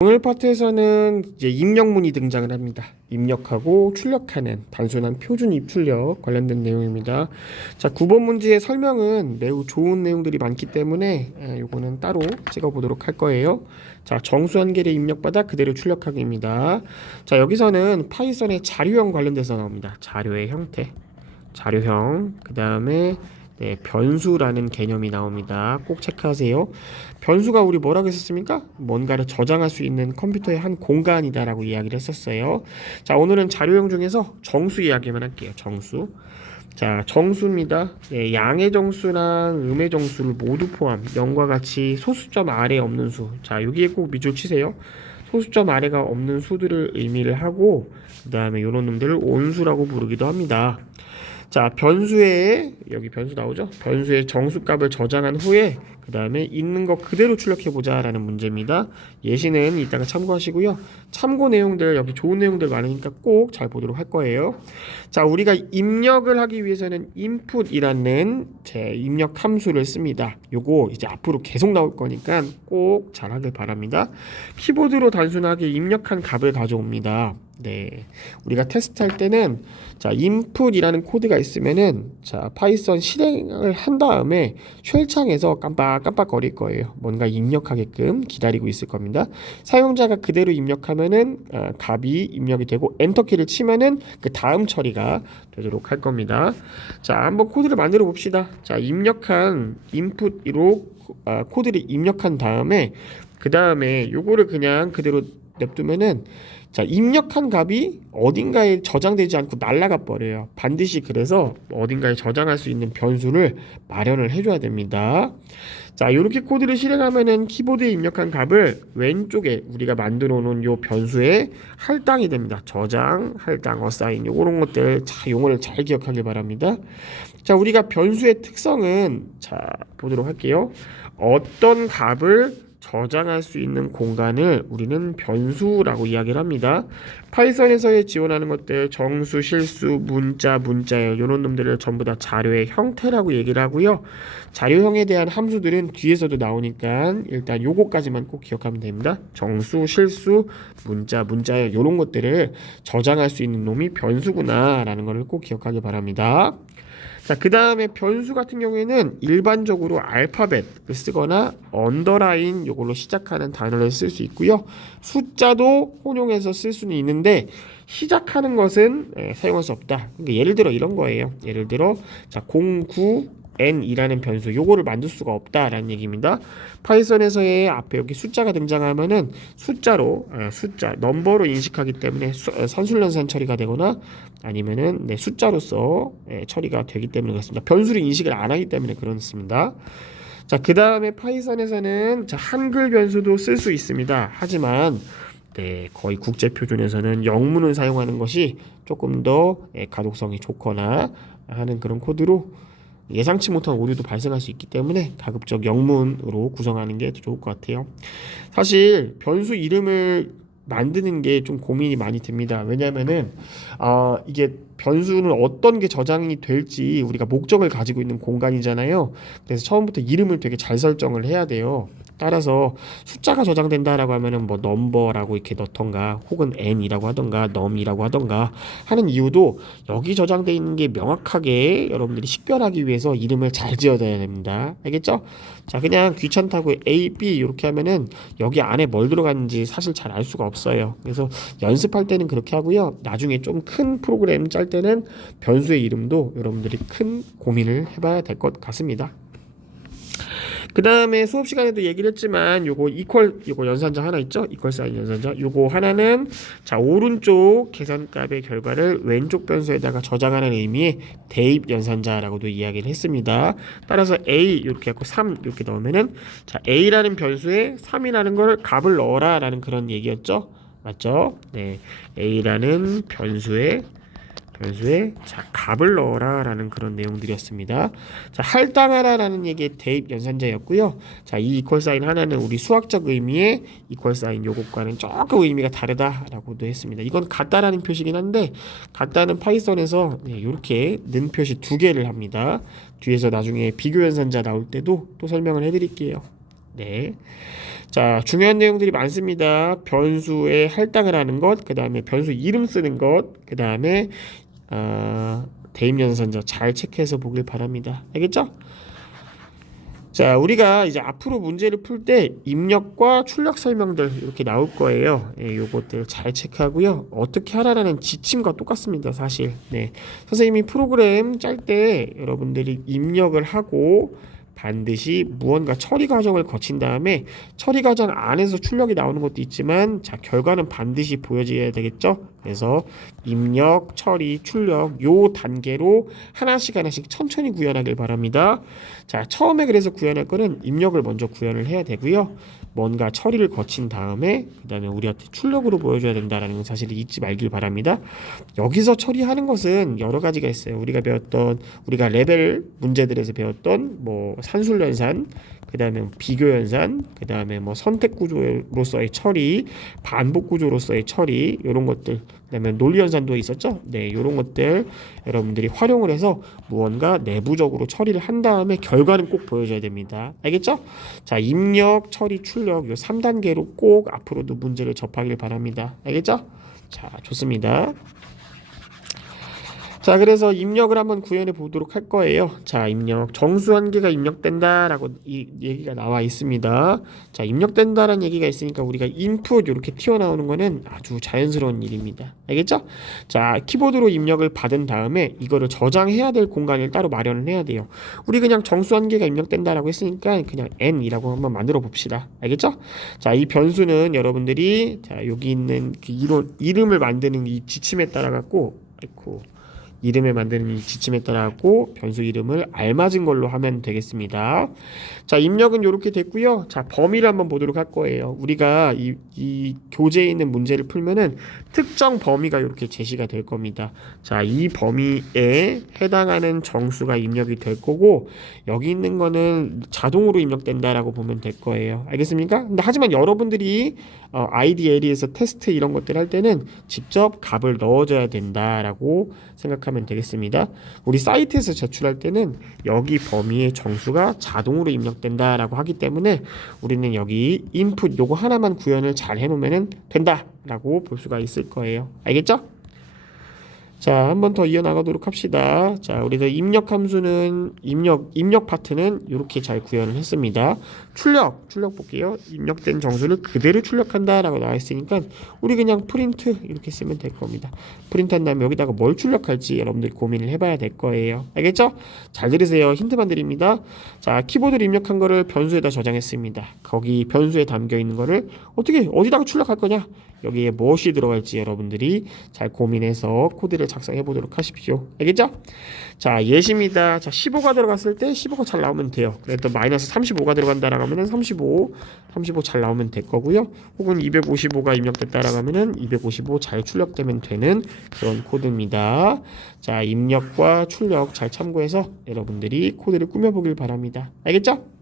오늘 파트에서는 이제 입력문이 등장을 합니다. 입력하고 출력하는 단순한 표준 입출력 관련된 내용입니다. 자, 9번 문제의 설명은 매우 좋은 내용들이 많기 때문에 요거는 따로 찍어보도록 할 거예요. 자, 정수 한 개를 입력받아 그대로 출력하기입니다. 자, 여기서는 파이썬의 자료형 관련돼서 나옵니다. 자료의 형태, 자료형, 그 다음에 변수라는 개념이 나옵니다. 꼭 체크하세요. 변수가 우리 뭐라고 했었습니까? 뭔가를 저장할 수 있는 컴퓨터의 한 공간이다라고 이야기를 했었어요. 자, 오늘은 자료형 중에서 정수 이야기만 할게요. 정수. 자, 정수입니다. 양의 정수랑 음의 정수를 모두 포함 0과 같이 소수점 아래 없는 수. 자, 여기에 꼭 밑줄 치세요. 소수점 아래가 없는 수들을 의미를 하고, 그 다음에 이런 놈들을 온수라고 부르기도 합니다. 자, 변수에 여기 변수 나오죠? 변수의 정수값을 저장한 후에 그 다음에 있는 거 그대로 출력해보자 라는 문제입니다. 예시는 이따가 참고하시고요. 참고 내용들 여기 좋은 내용들 많으니까 꼭 잘 보도록 할 거예요. 자, 우리가 입력을 하기 위해서는 input이라는 제 입력 함수를 씁니다. 요거 이제 앞으로 계속 나올 거니까 꼭 잘하길 바랍니다. 키보드로 단순하게 입력한 값을 가져옵니다. 네, 우리가 테스트할 때는 자, input이라는 코드가 있으면은 자, 파이썬 실행을 한 다음에 쉘창에서 깜빡깜빡 거릴 거예요. 뭔가 입력하게끔 기다리고 있을 겁니다. 사용자가 그대로 입력하면은 값이 입력이 되고 엔터키를 치면은 그 다음 처리가 되도록 할 겁니다. 자, 한번 코드를 만들어 봅시다. 자, 입력한 input으로 코드를 입력한 다음에 그 다음에 요거를 그냥 그대로 냅두면은 자, 입력한 값이 어딘가에 저장되지 않고 날아가 버려요. 반드시 그래서 어딘가에 저장할 수 있는 변수를 마련을 해줘야 됩니다. 자, 이렇게 코드를 실행하면은 키보드에 입력한 값을 왼쪽에 우리가 만들어 놓은 요 변수에 할당이 됩니다. 저장, 할당, 어사인 요런 것들 자, 용어를 잘 기억하길 바랍니다. 자, 우리가 변수의 특성은 자, 보도록 할게요. 어떤 값을 저장할 수 있는 공간을 우리는 변수라고 이야기를 합니다. 파이썬에서 지원하는 것들 정수, 실수, 문자열 이런 놈들을 전부 다 자료의 형태라고 얘기를 하고요. 자료형에 대한 함수들은 뒤에서도 나오니까 일단 요거까지만 꼭 기억하면 됩니다. 정수, 실수, 문자열 이런 것들을 저장할 수 있는 놈이 변수구나 라는 것을 꼭 기억하기 바랍니다. 자, 그 다음에 변수 같은 경우에는 일반적으로 알파벳을 쓰거나 언더라인 요걸로 시작하는 단어를 쓸 수 있고요. 숫자도 혼용해서 쓸 수는 있는데 시작하는 것은 사용할 수 없다. 그러니까 예를 들어 이런 거예요. 예를 들어 자, 09n이라는 변수 요거를 만들 수가 없다라는 얘기입니다. 파이썬에서의 앞에 여기 숫자가 등장하면은 숫자로 숫자 넘버로 인식하기 때문에 선술연산 처리가 되거나 아니면은 숫자로서 처리가 되기 때문에 그렇습니다. 변수를 인식을 안 하기 때문에 그렇습니다. 자, 그 다음에 파이썬에서는 자, 한글 변수도 쓸 수 있습니다. 하지만 거의 국제 표준에서는 영문을 사용하는 것이 조금 더 가독성이 좋거나 하는 그런 코드로 예상치 못한 오류도 발생할 수 있기 때문에 가급적 영문으로 구성하는 게 더 좋을 것 같아요. 사실 변수 이름을 만드는 게 좀 고민이 많이 됩니다. 왜냐하면은 이게 변수는 어떤 게 저장이 될지 우리가 목적을 가지고 있는 공간이잖아요. 그래서 처음부터 이름을 되게 잘 설정을 해야 돼요. 따라서 숫자가 저장된다라고 하면은 뭐 넘버라고 이렇게 넣던가 혹은 n이라고 하던가 num이라고 하던가 하는 이유도 여기 저장돼 있는 게 명확하게 여러분들이 식별하기 위해서 이름을 잘 지어야 됩니다. 알겠죠? 자, 그냥 귀찮다고 A, B 이렇게 하면은 여기 안에 뭘 들어갔는지 사실 잘 알 수가 없어요. 그래서 연습할 때는 그렇게 하고요. 나중에 좀 큰 프로그램 짤 때는 변수의 이름도 여러분들이 큰 고민을 해봐야 될 것 같습니다. 그 다음에 수업 시간에도 얘기를 했지만 요거 요거 연산자 하나 있죠? 이퀄 사인 연산자 요거 하나는 자, 오른쪽 계산값의 결과를 왼쪽 변수에다가 저장하는 의미의 대입 연산자라고도 이야기를 했습니다. 따라서 A 이렇게 해서 3 이렇게 넣으면은 자, A라는 변수에 3이라는 걸 값을 넣어라 라는 그런 얘기였죠? 맞죠? 네, A라는 변수에 자, 값을 넣어라 라는 그런 내용들이었습니다. 자, 할당하라 라는 얘기의 대입 연산자였고요. 자, 이 이퀄 사인 하나는 우리 수학적 의미의 이퀄 사인 요것과는 조금 의미가 다르다라고도 했습니다. 이건 같다라는 표시긴 한데 같다는 파이썬에서 이렇게 는 표시 두 개를 합니다. 뒤에서 나중에 비교 연산자 나올 때도 또 설명을 해드릴게요. 네. 자, 중요한 내용들이 많습니다. 변수에 할당을 하는 것, 그 다음에 변수 이름 쓰는 것, 그 다음에 대입연산자 잘 체크해서 보길 바랍니다. 알겠죠? 자, 우리가 이제 앞으로 문제를 풀 때 입력과 출력 설명들 이렇게 나올 거예요. 예, 요것들 잘 체크하고요. 어떻게 하라라는 지침과 똑같습니다, 사실. 네. 선생님이 프로그램 짤 때 여러분들이 입력을 하고 반드시 무언가 처리 과정을 거친 다음에 처리 과정 안에서 출력이 나오는 것도 있지만 자, 결과는 반드시 보여져야 되겠죠? 그래서 입력, 처리, 출력 요 단계로 하나씩 천천히 구현하길 바랍니다. 자, 처음에 그래서 구현할 거는 입력을 먼저 구현을 해야 되고요. 뭔가 처리를 거친 다음에 그 다음에 우리한테 출력으로 보여줘야 된다는 사실을 잊지 말길 바랍니다. 여기서 처리하는 것은 여러 가지가 있어요. 우리가 레벨 문제들에서 배웠던 뭐 산술연산, 그 다음에 비교연산, 그 다음에 뭐 선택구조로서의 처리, 반복구조로서의 처리 이런 것들, 그 다음에 논리연산도 있었죠. 네, 이런 것들 여러분들이 활용을 해서 무언가 내부적으로 처리를 한 다음에 결과는 꼭 보여줘야 됩니다. 알겠죠? 자, 입력, 처리, 출력 이 3단계로 꼭 앞으로도 문제를 접하길 바랍니다. 알겠죠? 자, 좋습니다. 자, 그래서 입력을 한번 구현해 보도록 할 거예요. 자, 입력 정수 한 개가 입력된다라고 이 얘기가 나와 있습니다. 자, 입력된다라는 얘기가 있으니까 우리가 인풋 이렇게 튀어나오는 거는 아주 자연스러운 일입니다. 알겠죠? 자, 키보드로 입력을 받은 다음에 이거를 저장해야 될 공간을 따로 마련을 해야 돼요. 우리 그냥 정수 한 개가 입력된다라고 했으니까 그냥 n이라고 한번 만들어 봅시다. 알겠죠? 자, 이 변수는 여러분들이 자, 여기 있는 그 이름을 만드는 이 지침에 따라 갖고 이름에 만드는 이 지침에 따라 갖고 변수 이름을 알맞은 걸로 하면 되겠습니다. 자, 입력은 이렇게 됐고요. 자, 범위를 한번 보도록 할 거예요. 우리가 이 교재에 있는 문제를 풀면은 특정 범위가 이렇게 제시가 될 겁니다. 자, 이 범위에 해당하는 정수가 입력이 될 거고 여기 있는 거는 자동으로 입력된다라고 보면 될 거예요. 알겠습니까? 근데 하지만 여러분들이 IDL에서 테스트 이런 것들 할 때는 직접 값을 넣어줘야 된다라고 생각하면 되겠습니다. 우리 사이트에서 제출할 때는 여기 범위의 정수가 자동으로 입력된다라고 하기 때문에 우리는 여기 input 요거 하나만 구현을 잘 해놓으면 된다라고 볼 수가 있을 거예요. 알겠죠? 자, 한 번 더 이어나가도록 합시다. 자, 우리가 입력 함수는 입력 파트는 이렇게 잘 구현을 했습니다. 출력 볼게요. 입력된 정수를 그대로 출력한다라고 나와 있으니까 우리 그냥 프린트 이렇게 쓰면 될 겁니다. 프린트한 다음에 여기다가 뭘 출력할지 여러분들이 고민을 해봐야 될 거예요. 알겠죠? 잘 들으세요. 힌트만 드립니다. 자, 키보드로 입력한 거를 변수에다 저장했습니다. 거기 변수에 담겨 있는 거를 어디다가 출력할 거냐? 여기에 무엇이 들어갈지 여러분들이 잘 고민해서 코드를 작성해 보도록 하십시오. 알겠죠? 자, 예시입니다. 자, 15가 들어갔을 때 15가 잘 나오면 돼요. 그래도 마이너스 35가 들어간다라고 하면은 35 잘 나오면 될 거고요. 혹은 255가 입력됐다라고 하면은 255 잘 출력되면 되는 그런 코드입니다. 자, 입력과 출력 잘 참고해서 여러분들이 코드를 꾸며보길 바랍니다. 알겠죠?